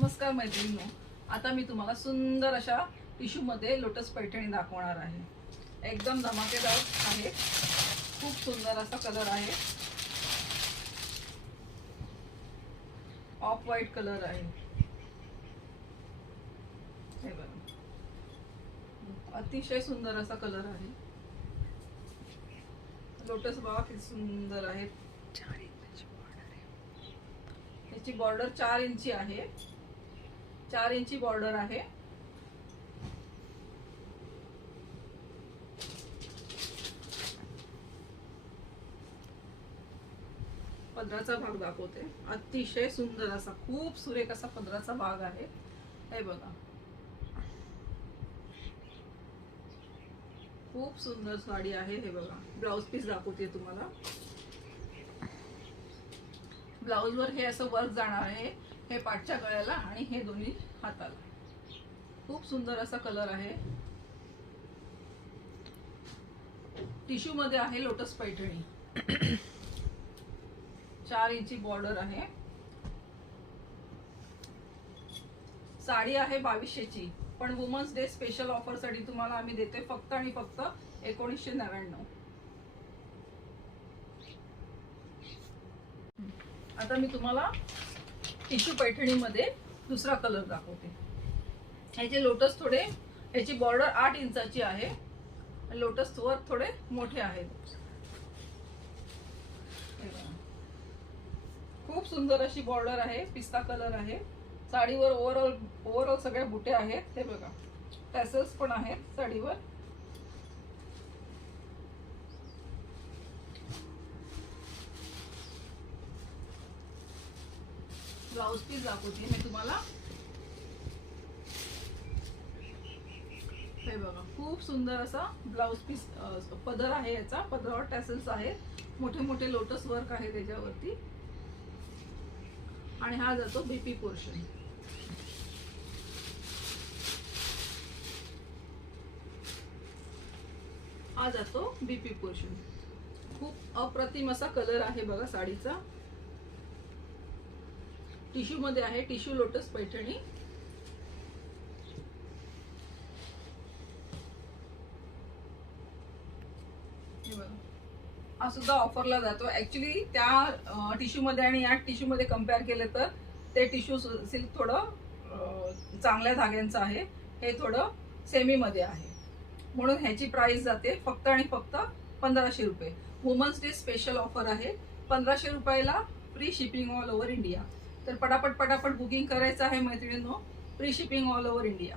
नमस्कार मैत्रिणींनो, आता मी तुम्हाला सुंदर अशा टिश्यू मध्ये लोटस पैठणी दाखवणार आहे। एकदम धमाकेदार आहे, खूप सुंदर असा कलर आहे, ऑफ व्हाईट कलर आहे। हे बघा, अतिशय सुंदर असा कलर आहे। लोटस बघा किती सुंदर आहे। 4 इंची बॉर्डर आहे, याची बॉर्डर 4 इंची आहे, 4 इंची बॉर्डर आहे। पदराचा भाग दाखवते, अतिशय सुंदर असा खूप सुरेख असा पदराचा भाग आहे। हे बघा, खूप सुंदर साडी आहे। हे बघा, ब्लाउज पीस दाखवते तुम्हाला। ब्लाउज वर हे असं वर्क जाणार आहे, हे पाठच्या गळ्याला आणि हे दोन्ही हाताला। खूप सुंदर असा कलर आहे। टिश्यू मध्ये आहे लोटस पैठणी, 4 इंची बॉर्डर आहे। साडी आहे 2200 ची, पण वुमन्स डे स्पेशल ऑफर साठी तुम्हाला आम्ही देते फक्त आणि फक्त 1999। आता मी तुम्हाला टिश्यू पैठणी मध्ये दुसरा कलर दाखवते। ह्याचे लोटस थोडे, ह्याची बॉर्डर 8 इंचाची आहे, लोटस वर थोडे मोठे आहेत। खूप सुंदर अशी बॉर्डर आहे, पिस्ता कलर आहे। साडीवर ओव्हरऑल सगळ्या बुट्या आहेत। हे बघा, टॅसल्स पण आहेत साडीवर। ब्लाउज पीस दाखवते मी तुम्हाला। हे बघा, खूप सुंदर असा ब्लाउज पीस पदर आहे याचा। पदरावर टॅसल्स आहेत, मोठे मोठे लोटस वर्क आहे त्याच्यावरती, आणि हा जातो बीपी पोर्शन। हा जातो बीपी पोर्शन। खूप अप्रतिम असा कलर आहे बघा साडीचा। टिश्यू मध्ये आहे, टिश्यू लोटस पैठणी। हा सुद्धा ऑफरला जातो। ऍक्च्युली त्या टिश्यू मध्ये आणि या टिश्यू मध्ये कम्पेअर केलं तर ते टिश्यू सिल्क थोडं चांगल्या धाग्यांचं आहे, हे थोडं सेमी मध्ये आहे, म्हणून ह्याची प्राइस जाते फक्त आणि फक्त 1500 रुपये। वुमन्स डे स्पेशल ऑफर आहे, 1500 रुपयाला free shipping all over India. तर पटापट बुकिंग करायचं आहे मैत्रिणींनो, free shipping all over India.